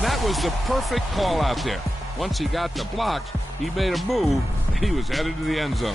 That was the perfect call out there. Once he got the blocks, he made a move, and he was headed to the end zone.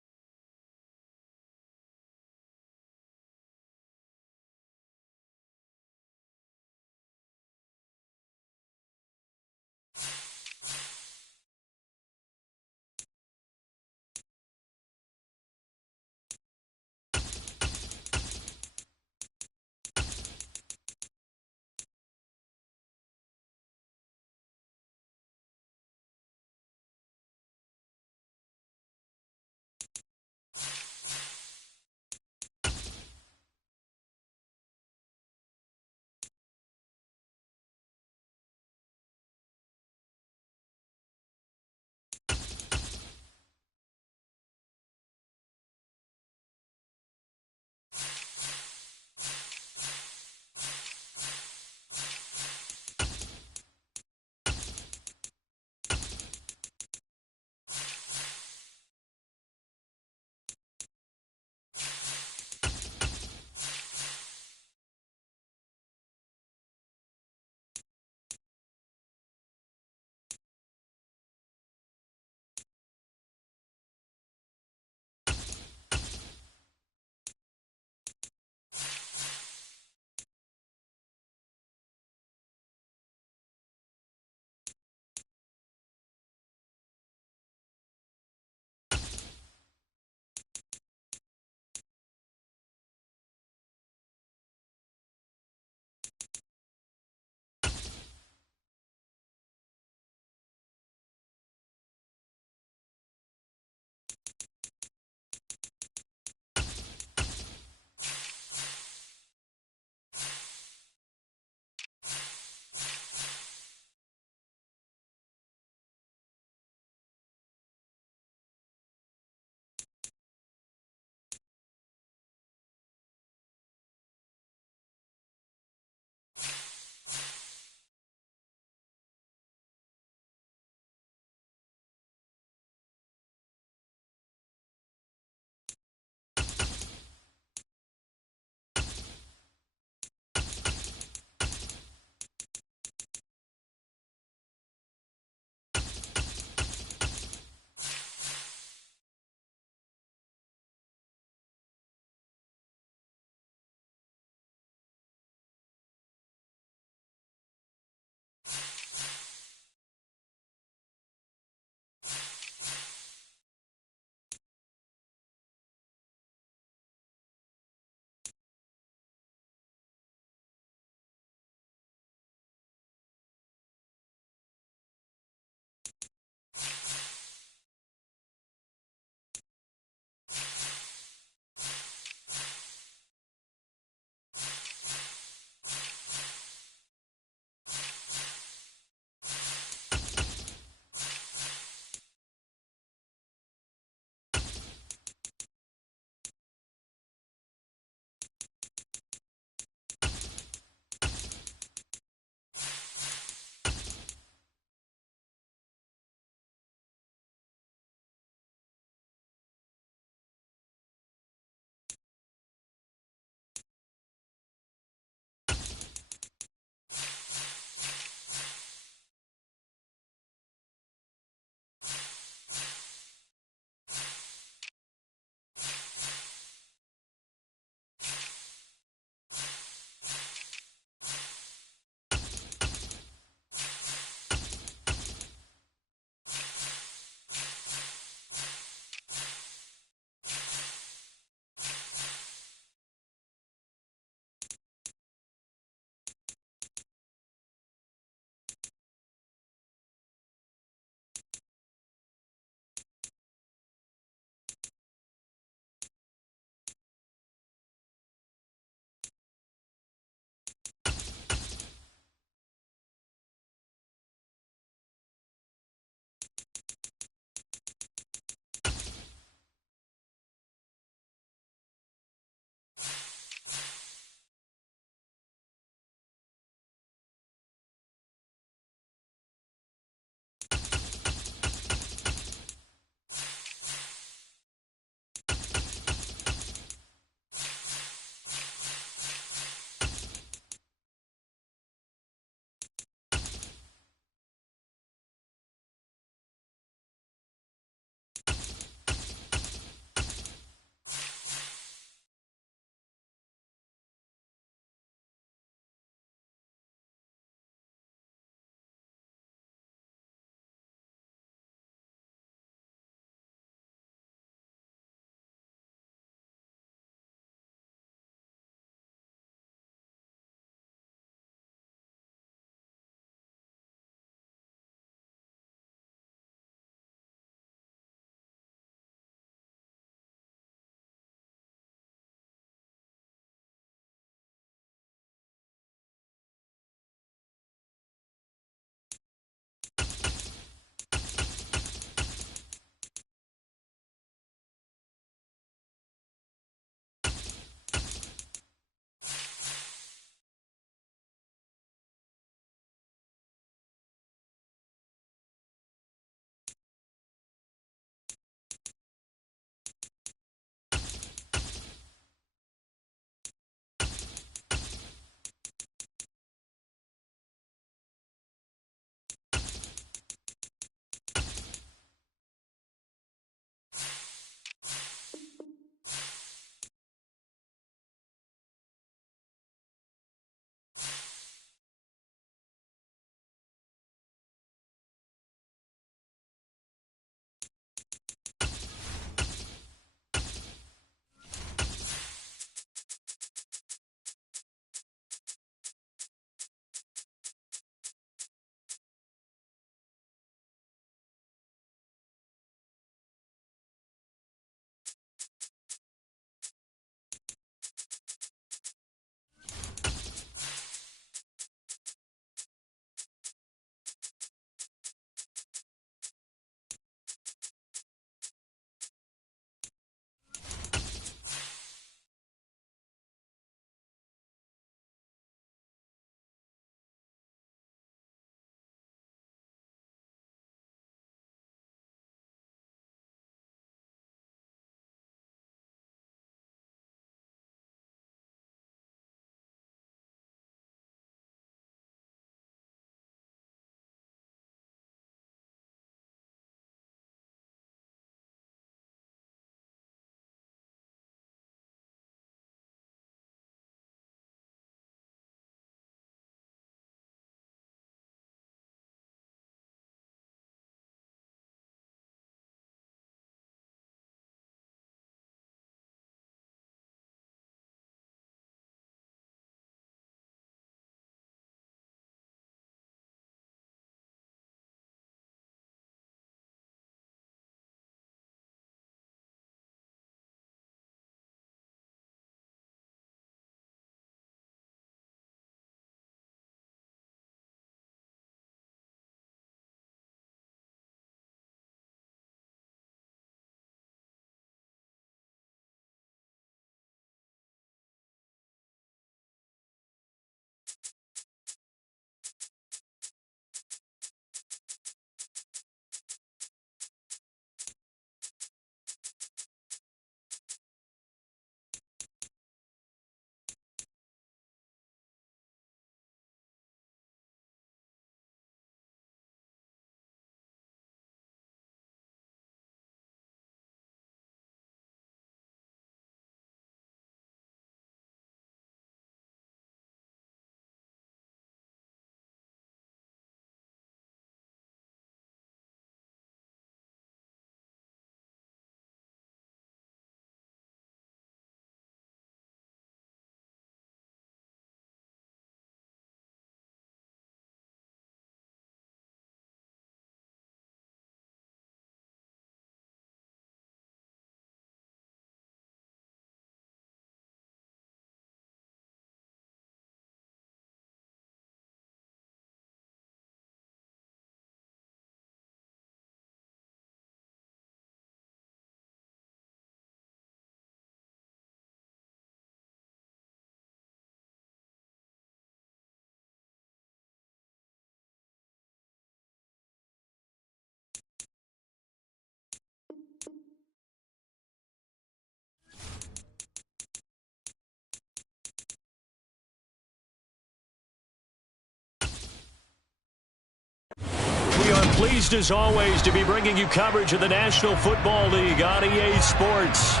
pleased as always to be bringing you coverage of the National Football League on EA Sports.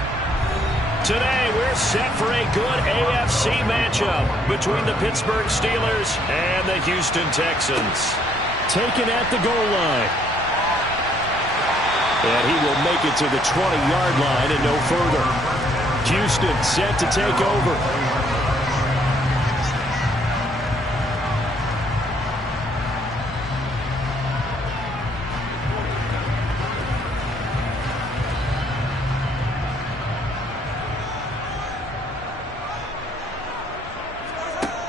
Today, we're set for a good AFC matchup between the Pittsburgh Steelers and the Houston Texans. Taken at the goal line. And he will make it to the 20-yard line and no further. Houston set to take over.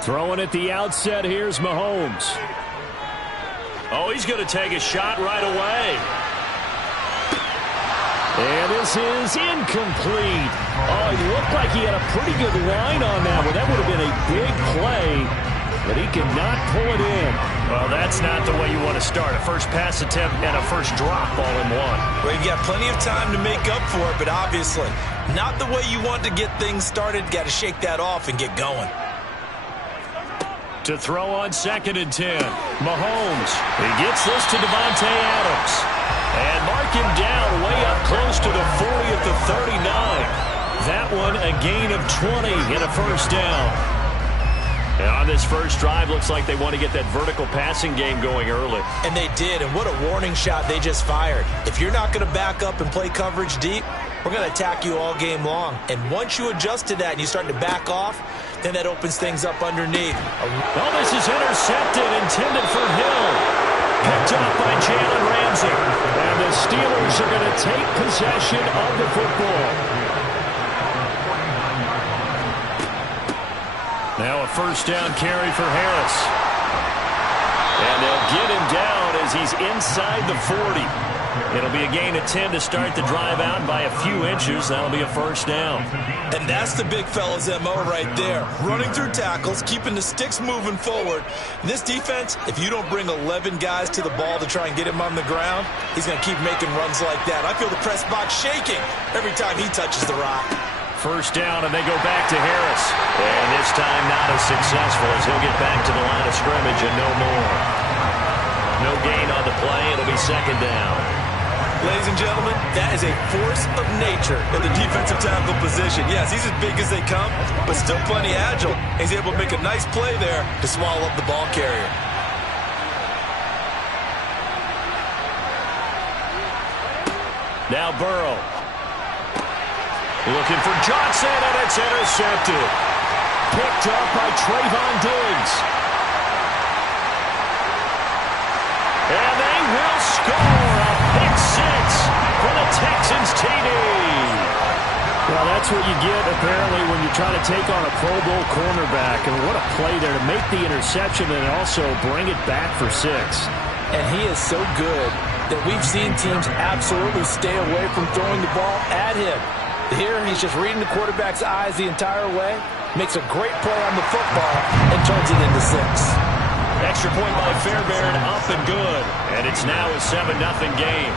Throwing at the outset, here's Mahomes. Oh, he's going to take a shot right away. And this is incomplete. Oh, he looked like he had a pretty good line on that one. That would have been a big play, but he cannot pull it in. Well, that's not the way you want to start. A first pass attempt and a first drop all in one. Well, you've got plenty of time to make up for it, but obviously not the way you want to get things started. Got to shake that off and get going. To throw on 2nd and 10. Mahomes. He gets this to Davante Adams. And mark him down way up close to the 40 at the 39. That one a gain of 20 and a first down. And on this first drive, looks like they want to get that vertical passing game going early. And they did, and what a warning shot they just fired. If you're not going to back up and play coverage deep, we're going to attack you all game long. And once you adjust to that and you start to back off, then that opens things up underneath. Oh, this is intercepted, intended for Hill. Picked up by Jalen Ramsey. And the Steelers are going to take possession of the football. Now a first down carry for Harris. And they'll get him down as he's inside the 40. It'll be a gain of 10 to start the drive out by a few inches. That'll be a first down. And that's the big fella's MO right there. Running through tackles, keeping the sticks moving forward. This defense, if you don't bring 11 guys to the ball to try and get him on the ground, he's going to keep making runs like that. I feel the press box shaking every time he touches the rock. First down, and they go back to Harris. And this time not as successful as he'll get back to the line of scrimmage and no more. No gain on the play. It'll be 2nd down. Ladies and gentlemen, that is a force of nature in the defensive tackle position. Yes, he's as big as they come, but still plenty agile. He's able to make a nice play there to swallow up the ball carrier. Now Burrow. Looking for Johnson, and it's intercepted. Picked up by Trayvon Diggs. And they will score a pick six for the Texans TD. Well, that's what you get, apparently, when you try to take on a Pro Bowl cornerback. And what a play there to make the interception and also bring it back for 6. And he is so good that we've seen teams absolutely stay away from throwing the ball at him. Here, he's just reading the quarterback's eyes the entire way, makes a great play on the football, and turns it into 6. Extra point by Fairbairn, up and good. And it's now a 7-0 game.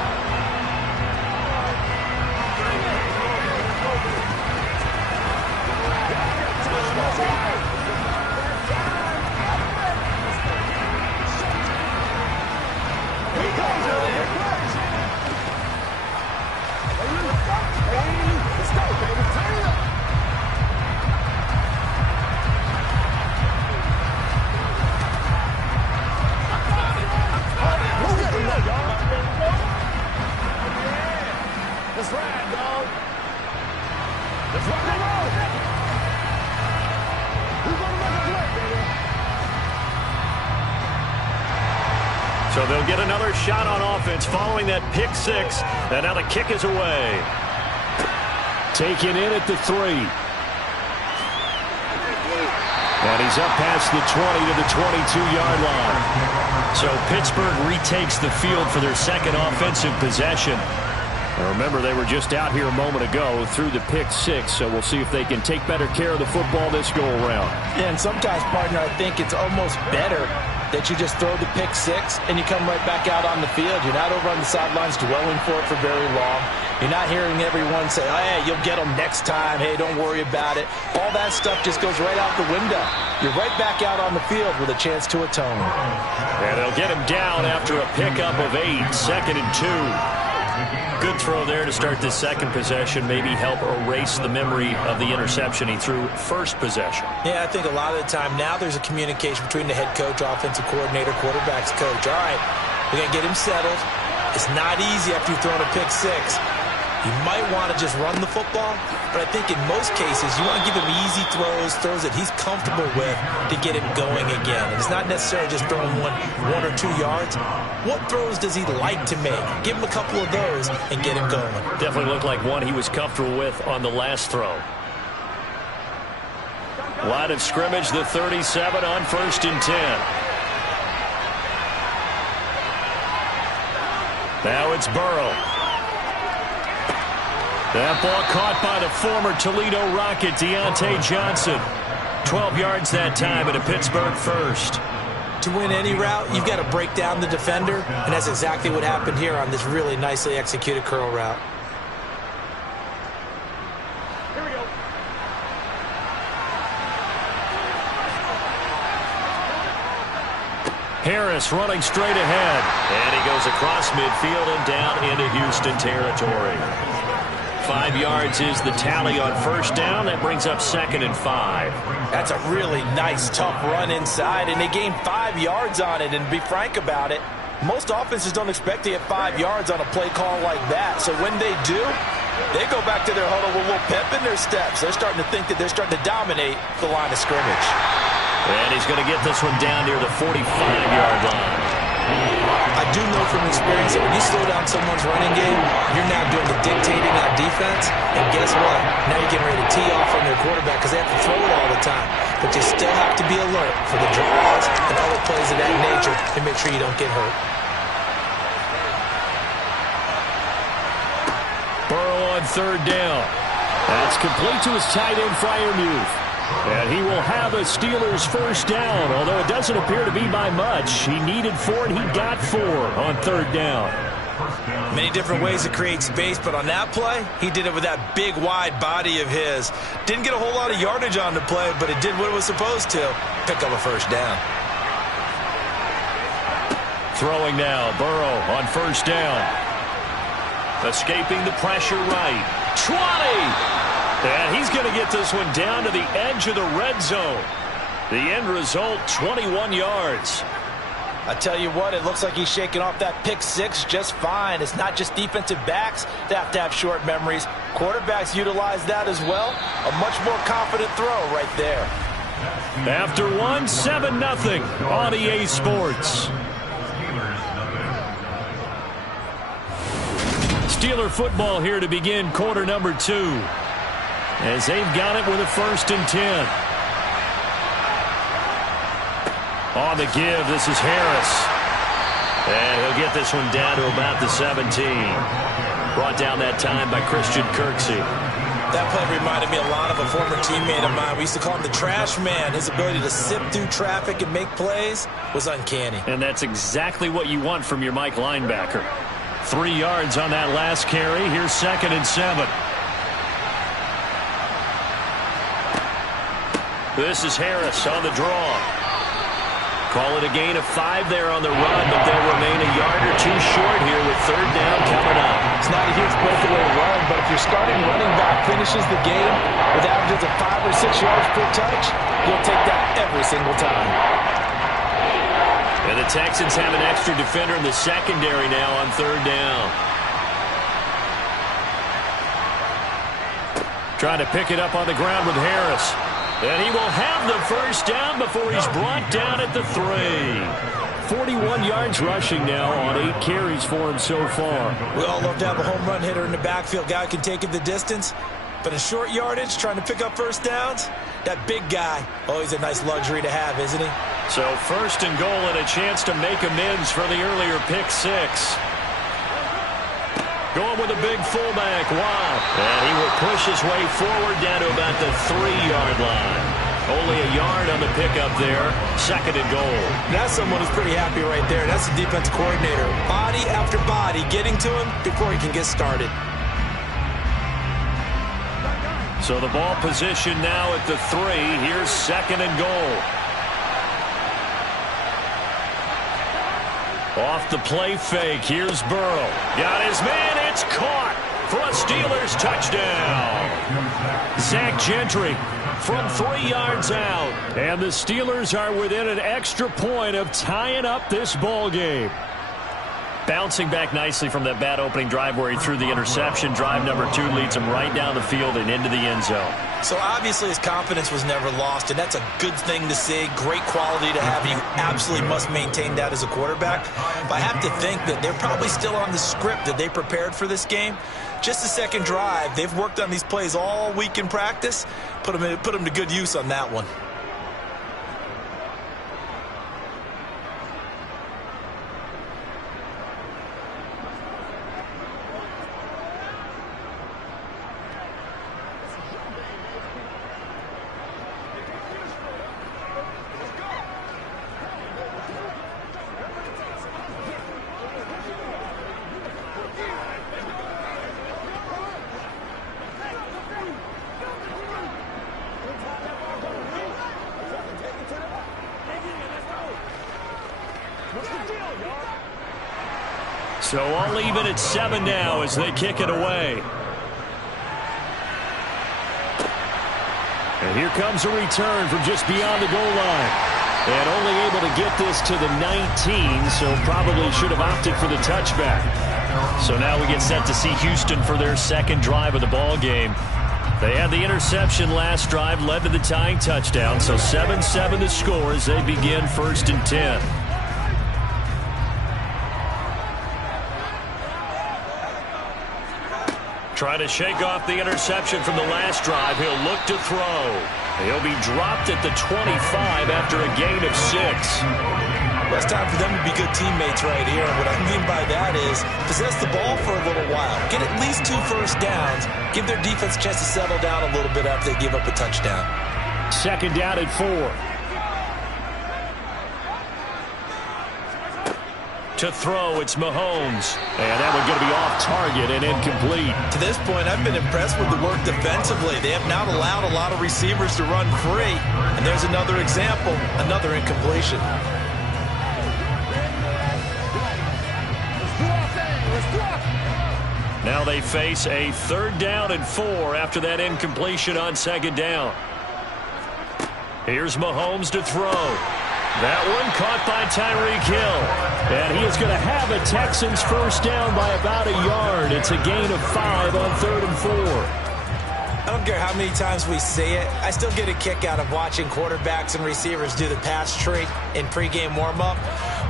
So they'll get another shot on offense following that pick 6. And now the kick is away. Taken in at the 3. And he's up past the 20 to the 22-yard line. So Pittsburgh retakes the field for their second offensive possession. Now remember, they were just out here a moment ago through the pick 6, so we'll see if they can take better care of the football this go-around. Yeah, and sometimes, partner, I think it's almost better that you just throw the pick 6 and you come right back out on the field. You're not over on the sidelines dwelling for it for very long. You're not hearing everyone say, hey, you'll get them next time. Hey, don't worry about it. All that stuff just goes right out the window. You're right back out on the field with a chance to atone. And they'll get him down after a pickup of 8, 2nd and 2. Good throw there to start this second possession. Maybe help erase the memory of the interception he threw first possession. Yeah, I think a lot of the time now there's a communication between the head coach, offensive coordinator, quarterback's coach. All right, we're going to get him settled. It's not easy after you've thrown a pick 6. You might want to just run the football, but I think in most cases you want to give him easy throws that he's comfortable with to get him going again. And it's not necessarily just throwing one or 2 yards. What throws does he like to make? Give him a couple of those and get him going. Definitely looked like one he was comfortable with on the last throw. Line of scrimmage, the 37 on 1st and 10. Now it's Burrow. That ball caught by the former Toledo Rocket, Deontay Johnson. 12 yards that time and a Pittsburgh first. To win any route, you've got to break down the defender, and that's exactly what happened here on this really nicely executed curl route. Here we go. Harris running straight ahead, and he goes across midfield and down into Houston territory. 5 yards is the tally on 1st down. That brings up 2nd and 5. That's a really nice, tough run inside, and they gained 5 yards on it. And to be frank about it, most offenses don't expect to get 5 yards on a play call like that. So when they do, they go back to their huddle with a little pep in their steps. They're starting to think that they're starting to dominate the line of scrimmage. And he's going to get this one down near the 45-yard line. I do know from experience that when you slow down someone's running game, you're now doing the dictating on defense. And guess what? Now you're getting ready to tee off on their quarterback because they have to throw it all the time. But you still have to be alert for the draws and other plays of that nature to make sure you don't get hurt. Burrow on 3rd down. That's complete to his tight end, Freiermuth. And he will have a Steelers first down, although it doesn't appear to be by much. He needed 4, and he got 4 on 3rd down. Many different ways to create space, but on that play, he did it with that big, wide body of his. Didn't get a whole lot of yardage on the play, but it did what it was supposed to. Pick up a first down. Throwing now, Burrow on 1st down. Escaping the pressure right. 20! And he's going to get this one down to the edge of the red zone. The end result, 21 yards. I tell you what, it looks like he's shaking off that pick 6 just fine. It's not just defensive backs that have to have short memories. Quarterbacks utilize that as well. A much more confident throw right there. After 7-0 on EA Sports. Steeler football here to begin quarter number 2. As they've got it with a 1st and 10. On the give, this is Harris. And he'll get this one down to about the 17. Brought down that time by Christian Kirksey. That play reminded me a lot of a former teammate of mine. We used to call him the trash man. His ability to sift through traffic and make plays was uncanny. And that's exactly what you want from your Mike linebacker. 3 yards on that last carry. Here's 2nd and 7. This is Harris on the draw. Call it a gain of 5 there on the run, but they'll remain a yard or 2 short here with 3rd down coming up. It's not a huge breakaway run, but if your starting running back finishes the game with averages of 5 or 6 yards per touch, you'll take that every single time. And the Texans have an extra defender in the secondary now on 3rd down. Trying to pick it up on the ground with Harris. And he will have the first down before he's brought down at the 3. 41 yards rushing now on 8 carries for him so far. We all love to have a home run hitter in the backfield. Guy can take it the distance. But in short yardage, trying to pick up first downs, that big guy, always a nice luxury to have, isn't he? So 1st and goal and a chance to make amends for the earlier pick 6. Going with a big fullback, wow. And he will push his way forward down to about the 3-yard line. Only a yard on the pickup there. 2nd and goal. That's someone who's pretty happy right there. That's the defense coordinator. Body after body getting to him before he can get started. So the ball position now at the 3. Here's 2nd and goal. Off the play fake. Here's Burrow. Got his man. It's caught for a Steelers touchdown. Zach Gentry from 3 yards out. And the Steelers are within an extra point of tying up this ball game. Bouncing back nicely from that bad opening drive where he threw the interception. Drive number 2 leads him right down the field and into the end zone. So obviously his confidence was never lost, and that's a good thing to see. Great quality to have. You absolutely must maintain that as a quarterback. But I have to think that they're probably still on the script that they prepared for this game. Just the second drive. They've worked on these plays all week in practice. Put them to good use on that one. So all even at 7 now as they kick it away. And here comes a return from just beyond the goal line. And only able to get this to the 19, so probably should have opted for the touchback. So now we get set to see Houston for their 2nd drive of the ball game. They had the interception last drive, led to the tying touchdown. So 7-7 the score as they begin 1st and 10. Trying to shake off the interception from the last drive. He'll look to throw. He'll be dropped at the 25 after a gain of 6. Well, it's time for them to be good teammates right here. And what I mean by that is possess the ball for a little while. Get at least 2 first downs. Give their defense a chance to settle down a little bit after they give up a touchdown. 2nd down at 4. To throw, it's Mahomes. And that one going to be off target and incomplete. To this point, I've been impressed with the work defensively. They have not allowed a lot of receivers to run free. And there's another example, another incompletion. Now they face a 3rd down and 4 after that incompletion on 2nd down. Here's Mahomes to throw. That one caught by Tyreek Hill. And he is going to have a Texans first down by about a yard. It's a gain of 5 on 3rd and 4. I don't care how many times we see it. I still get a kick out of watching quarterbacks and receivers do the pass tree in pregame warm-up.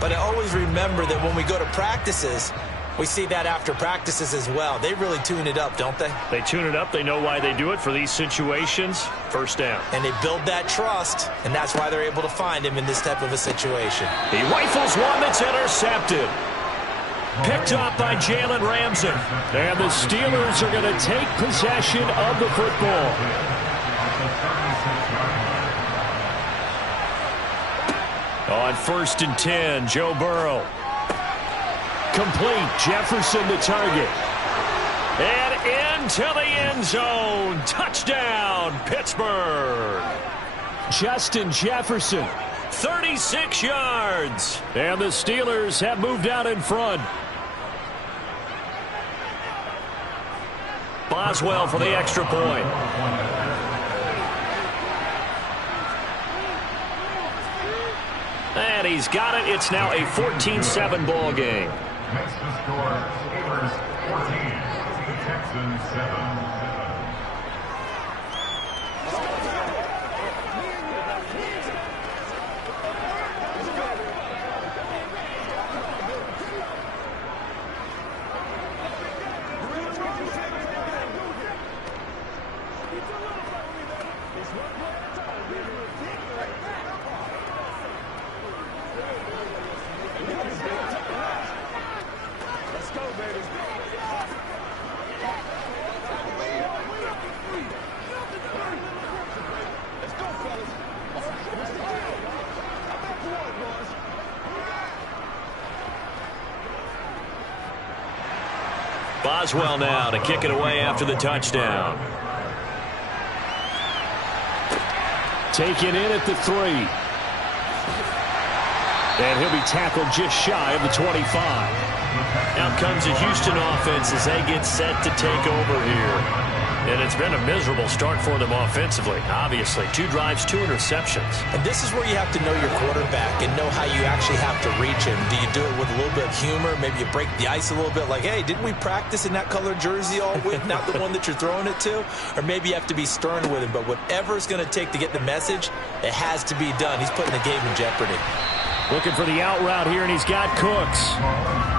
But I always remember that when we go to practices, we see that after practices as well. They really tune it up, don't they? They tune it up. They know why they do it for these situations. First down. And they build that trust, and that's why they're able to find him in this type of a situation. He rifles one that's intercepted. Picked up by Jalen Ramsey. And the Steelers are going to take possession of the football. On 1st and 10, Joe Burrow. Complete. Jefferson the target. And into the end zone. Touchdown, Pittsburgh. Justin Jefferson, 36 yards. And the Steelers have moved out in front. Boswell for the extra point. And he's got it. It's now a 14-7 ball game. Makes the score Steelers 14, Texans 7. Boswell now to kick it away after the touchdown. Taken in at the 3. And he'll be tackled just shy of the 25. Out comes the Houston offense as they get set to take over here. And it's been a miserable start for them offensively. Obviously, 2 drives, 2 interceptions. And this is where you have to know your quarterback and know how you actually have to reach him. Do you do it with a little bit of humor? Maybe you break the ice a little bit like, hey, didn't we practice in that colored jersey all week, not the one that you're throwing it to? Or maybe you have to be stern with him. But whatever it's going to take to get the message, it has to be done. He's putting the game in jeopardy. Looking for the out route here, and he's got Cooks.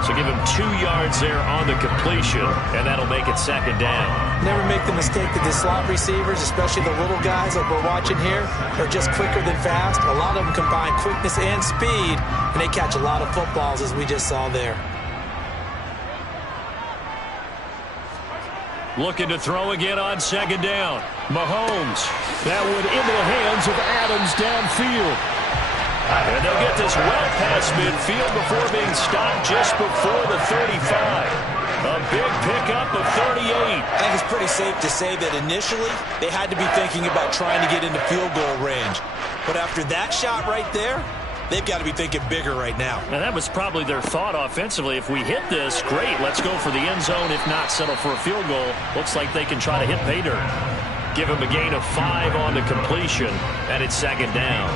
So give him 2 yards there on the completion, and that'll make it 2nd down. Never make the mistake that the slot receivers, especially the little guys like we're watching here, are just quicker than fast. A lot of them combine quickness and speed, and they catch a lot of footballs, as we just saw there. Looking to throw again on 2nd down. Mahomes. That one into the hands of Adams downfield. And they'll get this well past midfield before being stopped just before the 35. A big pickup of 38. I think it's pretty safe to say that initially they had to be thinking about trying to get into field goal range. But after that shot right there, they've got to be thinking bigger right now. And that was probably their thought offensively. If we hit this, great, let's go for the end zone. If not, settle for a field goal. Looks like they can try to hit pay dirt. Give him a gain of 5 on the completion, and it's 2nd down.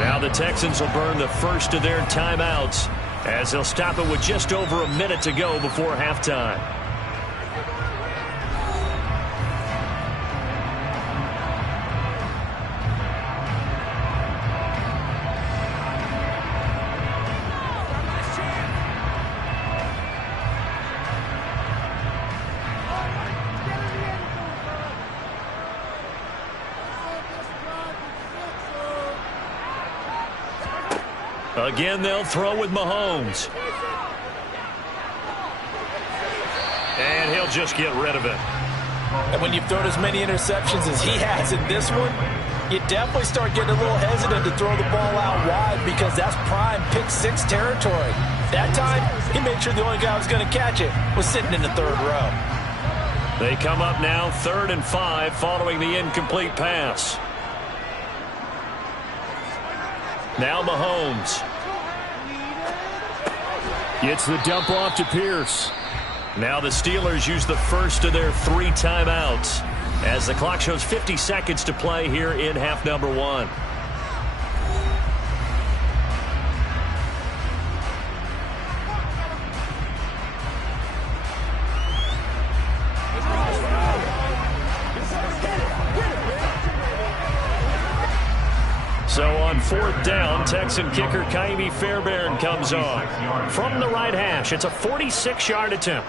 Now the Texans will burn the first of their timeouts as they'll stop it with just over a minute to go before halftime. Again, they'll throw with Mahomes. And he'll just get rid of it. And when you've thrown as many interceptions as he has in this one, you definitely start getting a little hesitant to throw the ball out wide because that's prime pick 6 territory. That time, he made sure the only guy who was going to catch it was sitting in the 3rd row. They come up now 3rd and 5 following the incomplete pass. Now Mahomes. Gets the dump off to Pierce. Now the Steelers use the first of their 3 timeouts as the clock shows 50 seconds to play here in half number 1. So on 4th down, Texan kicker Ka'imi Fairbairn comes on. From the right hash, it's a 46-yard attempt.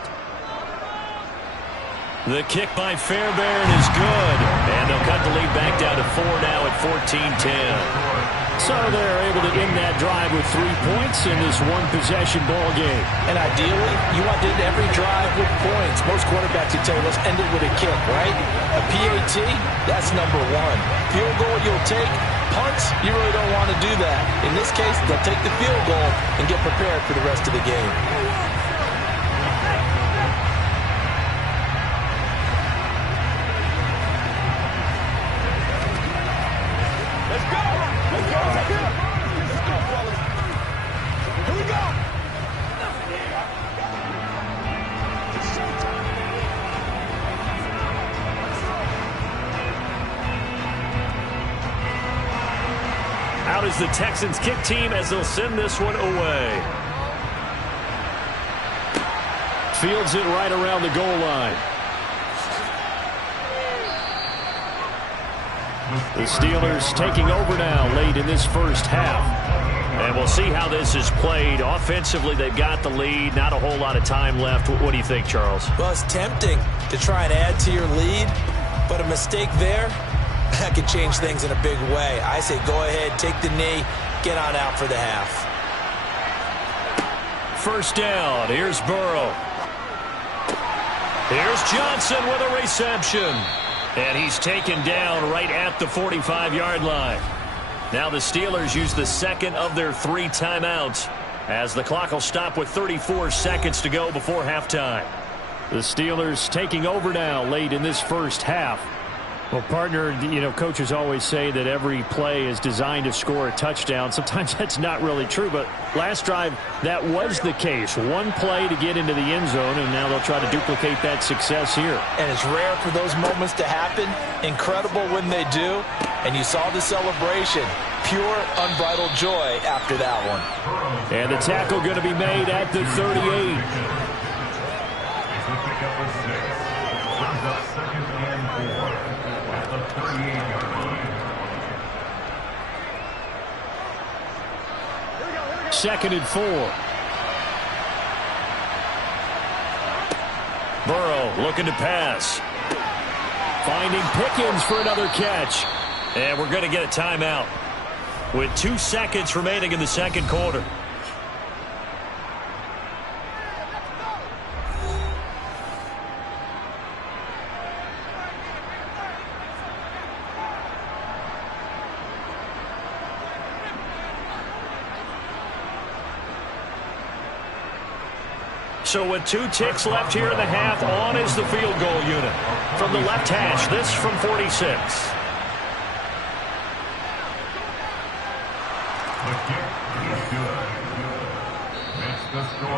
The kick by Fairbairn is good. And they'll cut the lead back down to 4 now at 14-10. So they're able to end that drive with 3 points in this one-possession ball game. And ideally, you want to end every drive with points. Most quarterbacks would tell you, let's end it with a kick, right? A PAT, that's number 1. Field goal you'll take. Punts, you really don't want to do that. In this case, they'll take the field goal and get prepared for the rest of the game. Let's go! Let's go! Let's go! Let's go, fellas! Here we go! Out is the Texans kick team as they'll send this one away. Fields it right around the goal line. The Steelers taking over now late in this first half. And we'll see how this is played. Offensively, they've got the lead. Not a whole lot of time left. What do you think, Charles? Well, it's tempting to try and add to your lead, but a mistake there, that could change things in a big way. I say go ahead, take the knee, get on out for the half. First down. Here's Burrow. Here's Johnson with a reception. And he's taken down right at the 45-yard line. Now the Steelers use the second of their 3 timeouts as the clock will stop with 34 seconds to go before halftime. The Steelers taking over now late in this first half. Well, partner, coaches always say that every play is designed to score a touchdown. Sometimes that's not really true, but last drive, that was the case. One play to get into the end zone, and now they'll try to duplicate that success here. And it's rare for those moments to happen. Incredible when they do. And you saw the celebration. Pure, unbridled joy after that one. And the tackle going to be made at the 38. It's a pickup of 6. Brings up 2nd and 4. At the 38-yard line. 2nd and 4. Burrow looking to pass. Finding Pickens for another catch. And we're going to get a timeout with 2 seconds remaining in the second quarter. So with 2 ticks left here in the half, on is the field goal unit. From the left hash, this from 46.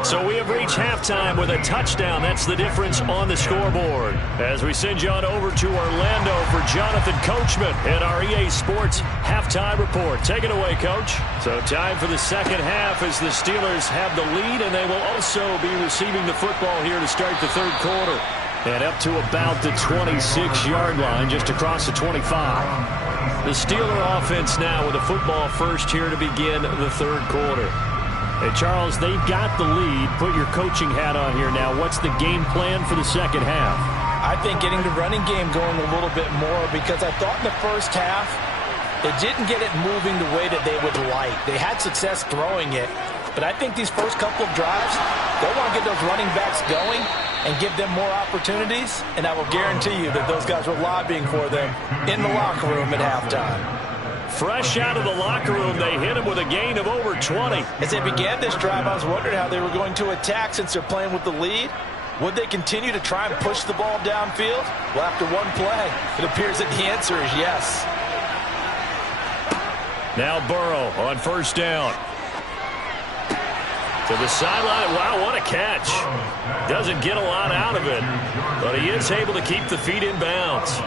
So we have reached halftime with a touchdown. That's the difference on the scoreboard. As we send you on over to Orlando for Jonathan Coachman in our EA Sports halftime report. Take it away, Coach. So time for the second half as the Steelers have the lead, and they will also be receiving the football here to start the third quarter. And up to about the 26-yard line, just across the 25. The Steeler offense now with a football first here to begin the third quarter. Hey, Charles, they've got the lead. Put your coaching hat on here now. What's the game plan for the second half? I think getting the running game going a little bit more, because I thought in the first half they didn't get it moving the way that they would like. They had success throwing it, but I think these first couple of drives, they'll want to get those running backs going and give them more opportunities, and I will guarantee you that those guys were lobbying for them in the locker room at halftime. Fresh out of the locker room, they hit him with a gain of over 20. As they began this drive, I was wondering how they were going to attack since they're playing with the lead. Would they continue to try and push the ball downfield? Well, after one play, it appears that the answer is yes. Now Burrow on first down. To the sideline. Wow, what a catch. Doesn't get a lot out of it, but he is able to keep the feet in bounds.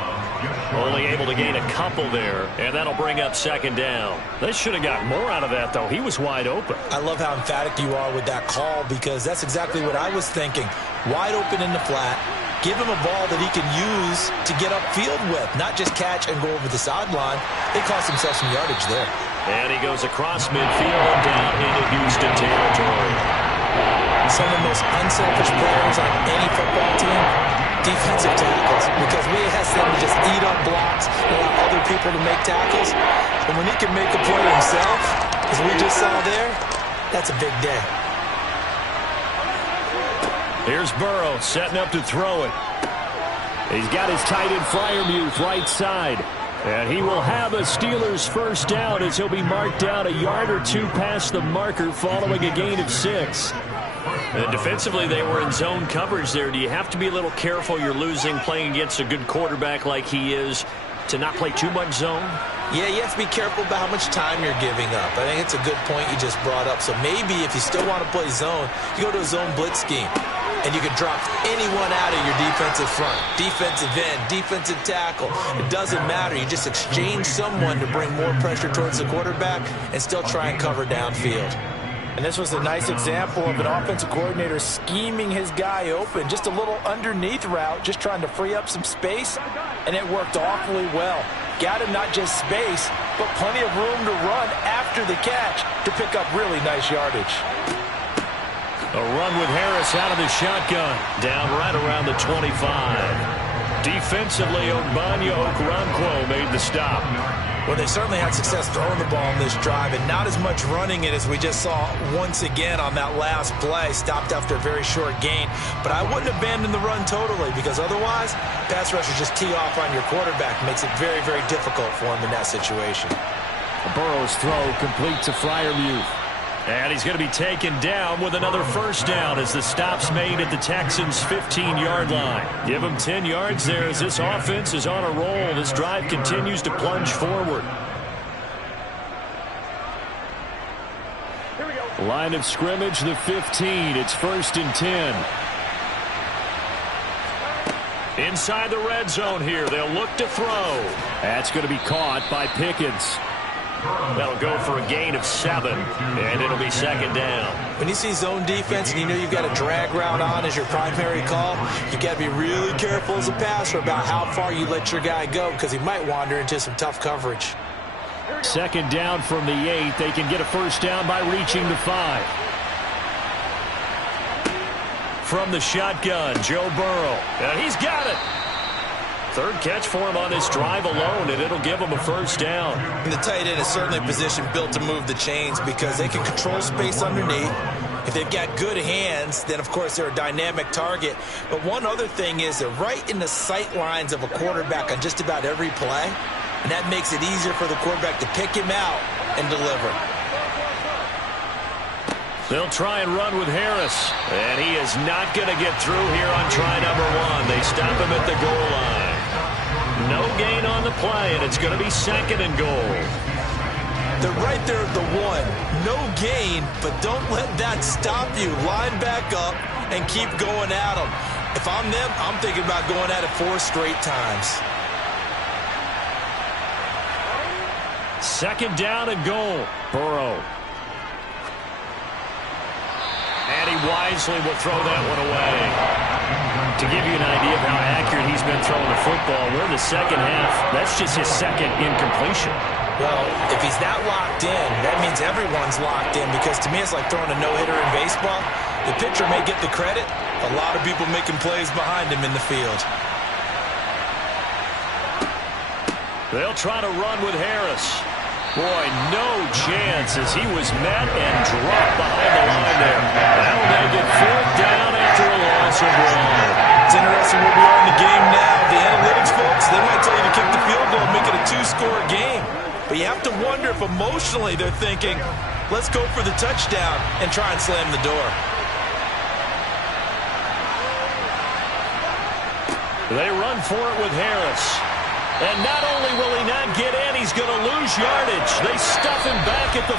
Only able to gain a couple there, and that'll bring up second down. They should have got more out of that, though. He was wide open. I love how emphatic you are with that call, because that's exactly what I was thinking. Wide open in the flat. Give him a ball that he can use to get upfield with, not just catch and go over the sideline. They cost themselves some yardage there. And he goes across midfield and down into Houston territory. Some of the most unselfish players on any football team, defensive tackles, because we ask them to just eat up blocks and allow other people to make tackles. And when he can make a play himself, as we just saw there, that's a big day. Here's Burrow setting up to throw it. He's got his tight end Freiermuth right side. And he will have a Steelers first down as he'll be marked down a yard or two past the marker following a gain of 6. And defensively, they were in zone coverage there. Do you have to be a little careful? You're losing playing against a good quarterback like he is to not play too much zone? Yeah, you have to be careful about how much time you're giving up. I think it's a good point you just brought up. So maybe if you still want to play zone, you go to a zone blitz scheme. And you can drop anyone out of your defensive front. Defensive end, defensive tackle. It doesn't matter. You just exchange someone to bring more pressure towards the quarterback and still try and cover downfield. And this was a nice example of an offensive coordinator scheming his guy open. Just a little underneath route, just trying to free up some space. And it worked awfully well. Got him not just space, but plenty of room to run after the catch to pick up really nice yardage. A run with Harris out of the shotgun. Down right around the 25. Defensively, Ogbonnia Okoronkwo made the stop. Well, they certainly had success throwing the ball in this drive, and not as much running it as we just saw once again on that last play. Stopped after a very short gain. But I wouldn't abandon the run totally, because otherwise, pass rushers just tee off on your quarterback. Makes it very, very difficult for him in that situation. Burrow's throw complete to Freiermuth. And he's going to be taken down with another first down as the stop's made at the Texans' 15-yard line. Give him 10 yards there as this offense is on a roll. This drive continues to plunge forward. Line of scrimmage, the 15. It's 1st and 10. Inside the red zone here. They'll look to throw. That's going to be caught by Pickens. That'll go for a gain of 7, and it'll be 2nd down. When you see zone defense and you know you've got a drag route on as your primary call, you got to be really careful as a passer about how far you let your guy go because he might wander into some tough coverage. 2nd down from the 8. They can get a first down by reaching the 5. From the shotgun, Joe Burrow. And he's got it. 3rd catch for him on this drive alone, and it'll give him a first down. And the tight end is certainly a position built to move the chains because they can control space underneath. If they've got good hands, then, of course, they're a dynamic target. But one other thing is they're right in the sight lines of a quarterback on just about every play, and that makes it easier for the quarterback to pick him out and deliver. They'll try and run with Harris, and he is not going to get through here on try number 1. They stop him at the goal line. No gain on the play, and it's going to be 2nd and goal. They're right there at the 1. No gain, but don't let that stop you. Line back up and keep going at them. If I'm them, I'm thinking about going at it 4 straight times. 2nd down and goal. Burrow. And he wisely will throw that one away. To give you an idea of how accurate he's been throwing the football, we're in the second half. That's just his 2nd incompletion. Well, if he's that locked in, that means everyone's locked in because to me it's like throwing a no-hitter in baseball. The pitcher may get the credit. A lot of people making plays behind him in the field. They'll try to run with Harris. Boy, no chance as he was met and dropped behind the line there. That'll make it 4th down after a loss of 1. It's interesting where we are in the game now. The analytics folks, they might tell you to kick the field goal and make it a 2-score game. But you have to wonder if emotionally they're thinking, let's go for the touchdown and try and slam the door. They run for it with Harris. And not only will he not get in, he's going to lose yardage. They stuff him back at the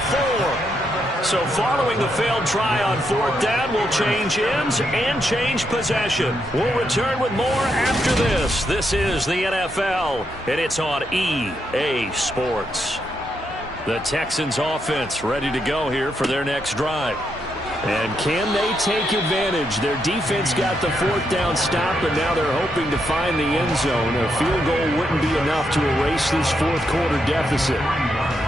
4. So following the failed try on 4th down, we'll change ends and change possession. We'll return with more after this. This is the NFL, and it's on EA Sports. The Texans offense ready to go here for their next drive. And can they take advantage? Their defense got the 4th down stop, and now they're hoping to find the end zone. A field goal wouldn't be enough to erase this 4th quarter deficit.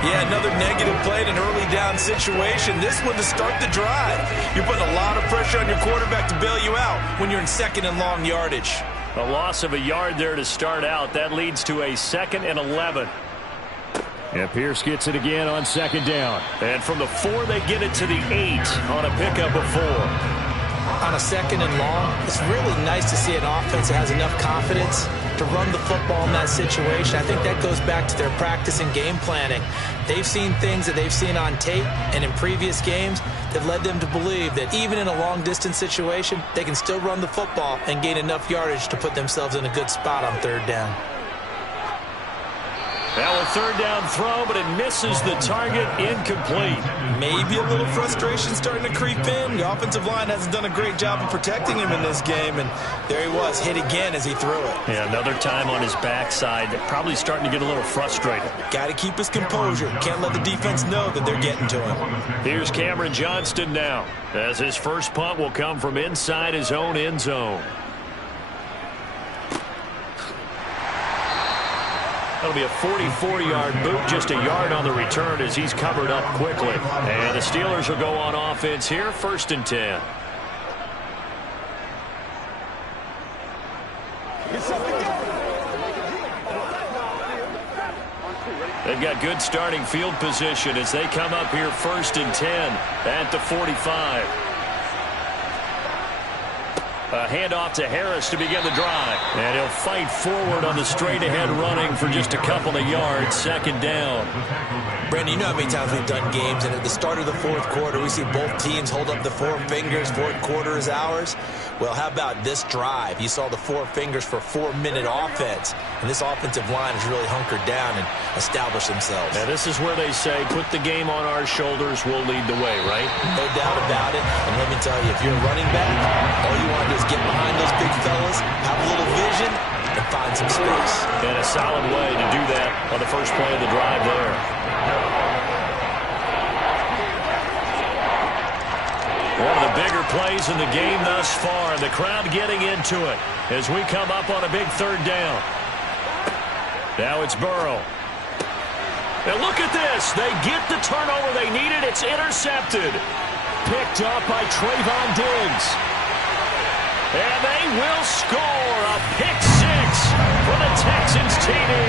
Yeah, another negative play in an early down situation. This one to start the drive. You're putting a lot of pressure on your quarterback to bail you out when you're in 2nd and long yardage. A loss of a yard there to start out. That leads to a 2nd and 11. And Pierce gets it again on 2nd down. And from the 4, they get it to the 8 on a pickup of 4. On a 2nd and long, it's really nice to see an offense that has enough confidence to run the football in that situation. I think that goes back to their practice and game planning. They've seen things that they've seen on tape and in previous games that led them to believe that even in a long-distance situation, they can still run the football and gain enough yardage to put themselves in a good spot on 3rd down. Now a 3rd down throw, but it misses the target, incomplete. Maybe a little frustration starting to creep in. The offensive line hasn't done a great job of protecting him in this game, and there he was, hit again as he threw it. Yeah, another time on his backside, probably starting to get a little frustrated. Got to keep his composure. Can't let the defense know that they're getting to him. Here's Cameron Johnston now, as his first punt will come from inside his own end zone. That'll be a 44-yard boot, just a yard on the return as he's covered up quickly. And the Steelers will go on offense here, 1st and 10. They've got good starting field position as they come up here 1st and 10 at the 45. A handoff to Harris to begin the drive. And he'll fight forward on the straight-ahead running for just a couple of yards. Second down. Brandon, you know how many times we've done games, and at the start of the fourth quarter, we see both teams hold up the four fingers. Fourth quarter is ours. Well, how about this drive? You saw the four fingers for 4-minute offense, and this offensive line has really hunkered down and established themselves. Now, this is where they say, put the game on our shoulders, we'll lead the way, right? No doubt about it. And let me tell you, if you're a running back, all you want to do is get behind those big fellas, have a little vision, and find some space. And a solid way to do that on the first play of the drive there. One of the bigger plays in the game thus far. The crowd getting into it as we come up on a big third down. Now it's Burrow. And look at this. They get the turnover they needed. It's intercepted. Picked up by Trayvon Diggs. And they will score a pick six for the Texans TD.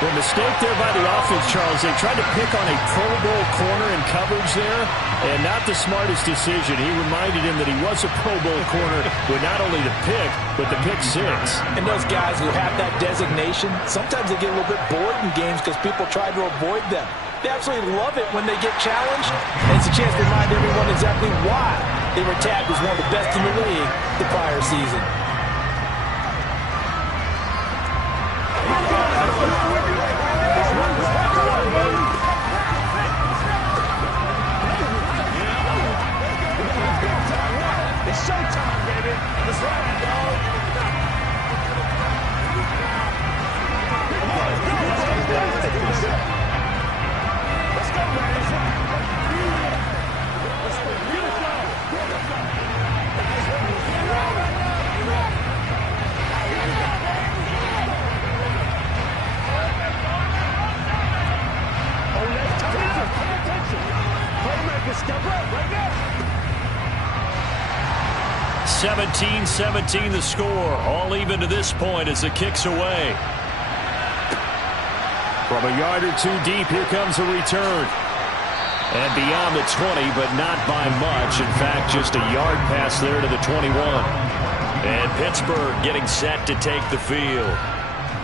The mistake there by the offense, Charles, they tried to pick on a Pro Bowl corner in coverage there, and not the smartest decision. He reminded him that he was a Pro Bowl corner with not only the pick, but the pick six. And those guys who have that designation, sometimes they get a little bit bored in games because people try to avoid them. They absolutely love it when they get challenged, and it's a chance to remind everyone exactly why they were tagged as one of the best in the league the prior season. It's showtime, baby. That's right, dog. Let's go, man. Step up right now. 17-17 the score. All even to this point as the kick's away. From a yard or two deep, here comes a return. And beyond the 20, but not by much. In fact, just a yard pass there to the 21. And Pittsburgh getting set to take the field.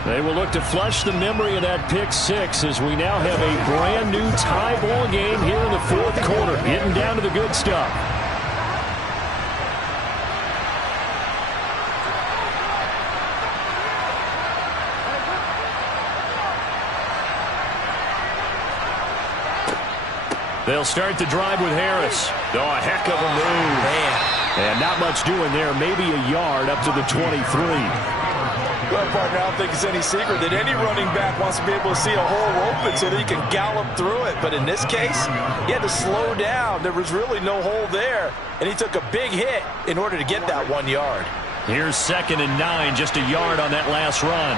They will look to flush the memory of that pick six as we now have a brand new tie ball game here in the fourth quarter. Getting down to the good stuff. They'll start the drive with Harris. Oh, a heck of a move. Man. And not much doing there. Maybe a yard up to the 23. Well, partner, I don't think it's any secret that any running back wants to be able to see a hole open so that he can gallop through it. But in this case, he had to slow down. There was really no hole there, and he took a big hit in order to get that 1 yard. Here's 2nd and 9, just a yard on that last run.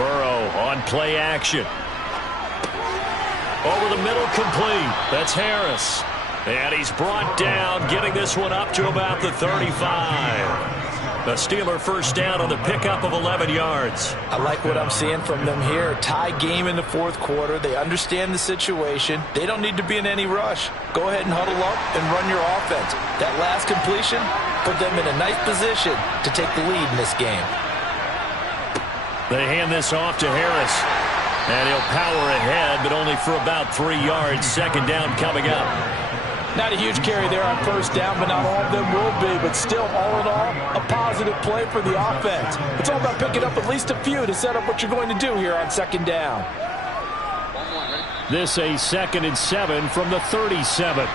Burrow on play action. Over the middle, complete. That's Harris. And he's brought down, getting this one up to about the 35. A Steeler first down on the pickup of 11 yards. I like what I'm seeing from them here. Tie game in the fourth quarter. They understand the situation. They don't need to be in any rush. Go ahead and huddle up and run your offense. That last completion put them in a nice position to take the lead in this game. They hand this off to Harris. And he'll power ahead, but only for about 3 yards. Second down coming up. Not a huge carry there on first down, but not all of them will be. But still, all in all, a positive play for the offense. It's all about picking up at least a few to set up what you're going to do here on second down. This a 2nd and 7 from the 37.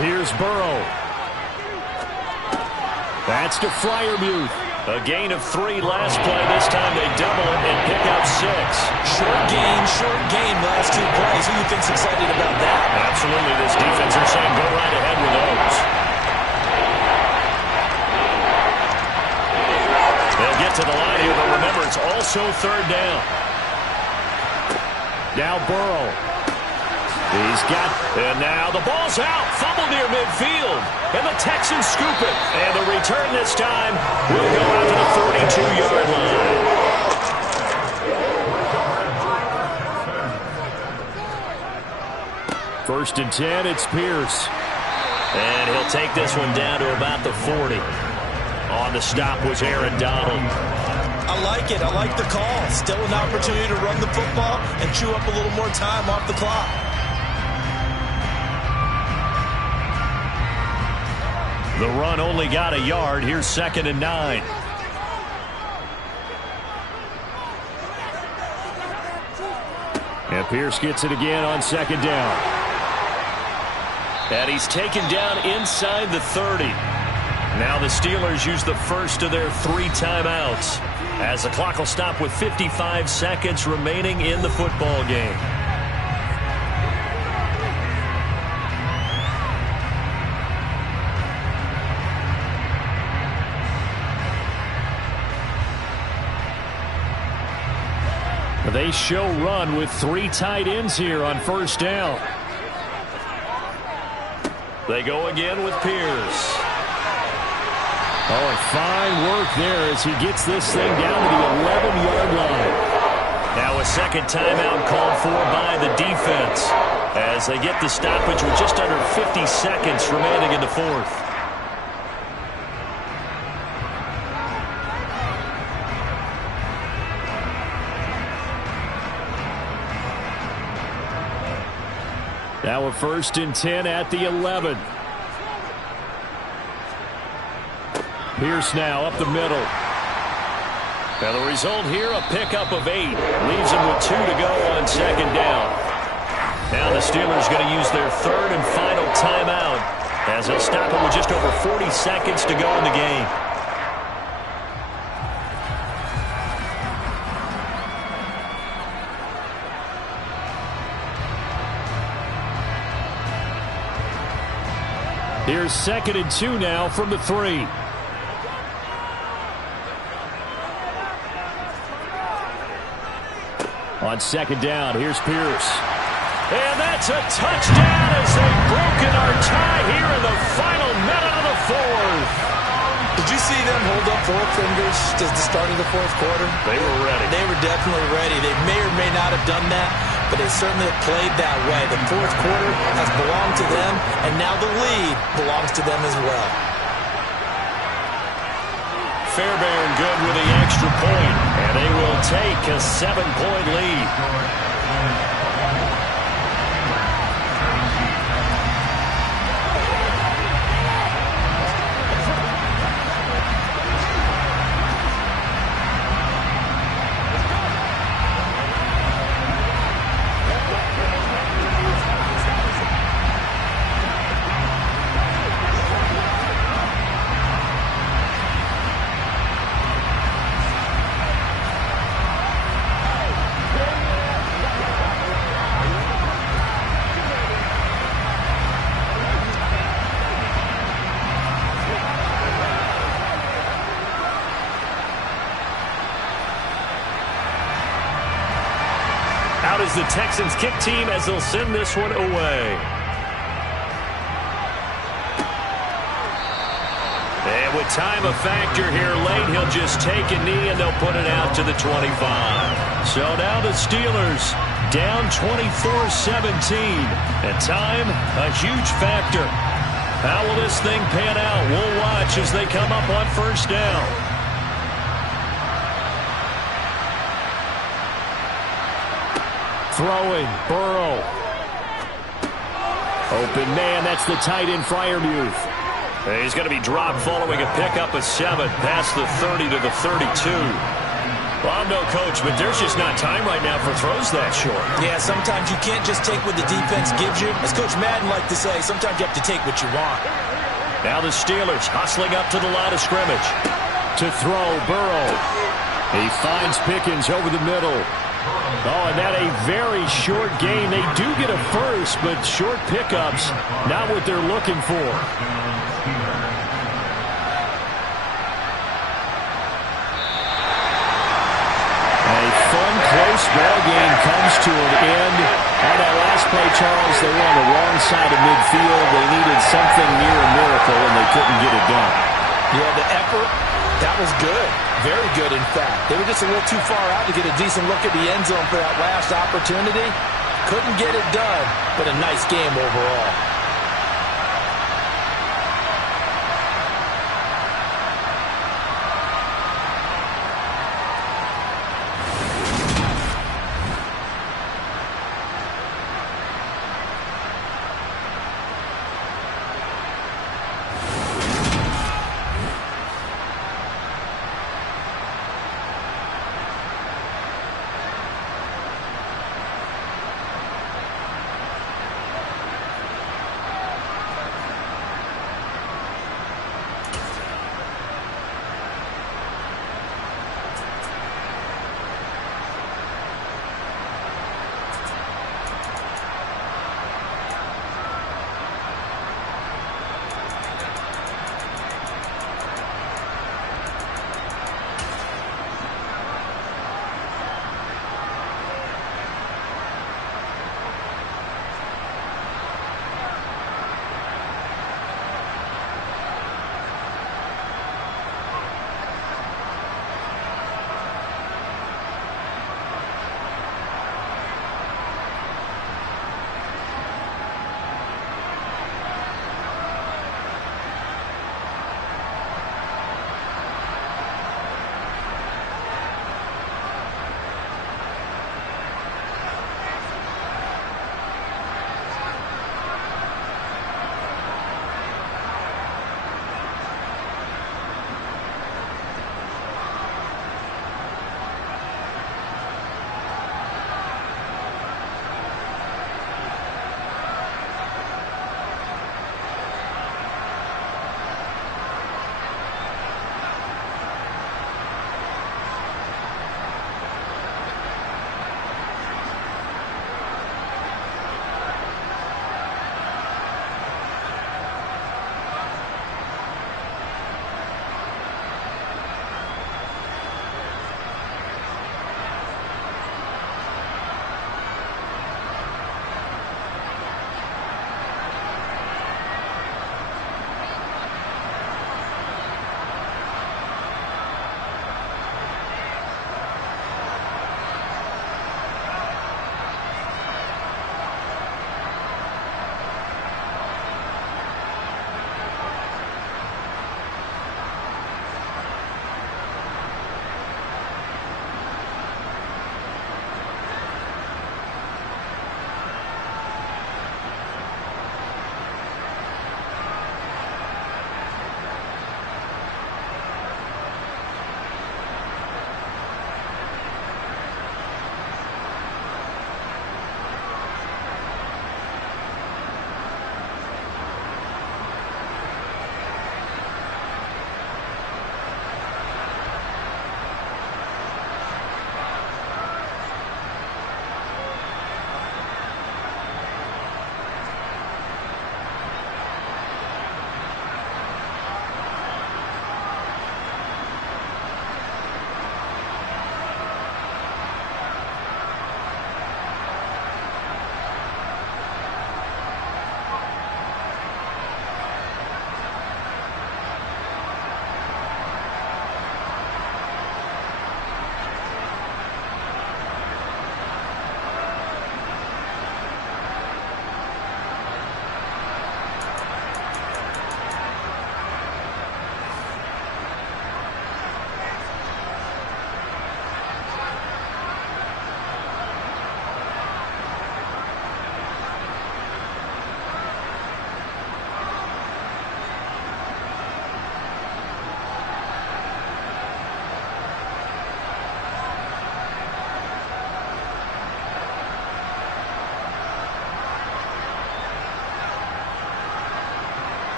Here's Burrow. That's to Freiermuth. A gain of 3 last play. This time they double it and pick up 6. Short gain last 2 plays. Who do you think's excited about that? Absolutely. This defense are saying go right ahead with those. They'll get to the line here, but remember, it's also 3rd down. Now Burrow. He's got, and now the ball's out. Fumble near midfield. And the Texans scoop it. And the return this time will go out to the 42-yard line. First and 10, it's Pierce. And he'll take this one down to about the 40. On the stop was Aaron Donald. I like it. I like the call. Still an opportunity to run the football and chew up a little more time off the clock. The run only got a yard. Here's 2nd and 9. And Pierce gets it again on 2nd down. And he's taken down inside the 30. Now the Steelers use the first of their 3 timeouts, as the clock will stop with 55 seconds remaining in the football game. They show run with 3 tight ends here on 1st down. They go again with Pierce. Oh, and fine work there as he gets this thing down to the 11-yard line. Now a second timeout called for by the defense as they get the stoppage with just under 50 seconds remaining in the 4th. Now a 1st and 10 at the 11. Pierce now up the middle. And the result here, a pickup of 8. Leaves him with 2 to go on 2nd down. Now the Steelers going to use their 3rd and final timeout as they'll stop it with just over 40 seconds to go in the game. Here's 2nd and 2 now from the 3. On 2nd down, here's Pierce. And that's a touchdown as they've broken our tie here in the final minute of the 4th. Did you see them hold up 4 fingers at the start of the 4th quarter? They were ready. They were definitely ready. They may or may not have done that, but they certainly have played that way. The 4th quarter has belonged to them, and now the lead belongs to them as well. Fairbairn good with the extra point, and they will take a 7-point lead. Out is the Texans kick team as they'll send this one away. And with time a factor here late, he'll just take a knee and they'll put it out to the 25. So now the Steelers down 24-17. And time, a huge factor. How will this thing pan out? We'll watch as they come up on 1st down. Throwing, Burrow. Open man, that's the tight end, Freiermuth. He's going to be dropped following a pickup of 7 past the 30 to the 32. Well, I'm no coach, but there's just not time right now for throws that short. Yeah, sometimes you can't just take what the defense gives you. As Coach Madden liked to say, sometimes you have to take what you want. Now the Steelers hustling up to the line of scrimmage. To throw, Burrow. He finds Pickens over the middle. Oh, and that a very short game. They do get a first, but short pickups, not what they're looking for. A fun close ball game comes to an end. On that last play, Charles, they were on the wrong side of midfield. They needed something near a miracle, and they couldn't get it done. Yeah, the effort, that was good. Very good, in fact. They were just a little too far out to get a decent look at the end zone for that last opportunity. Couldn't get it done, but a nice game overall.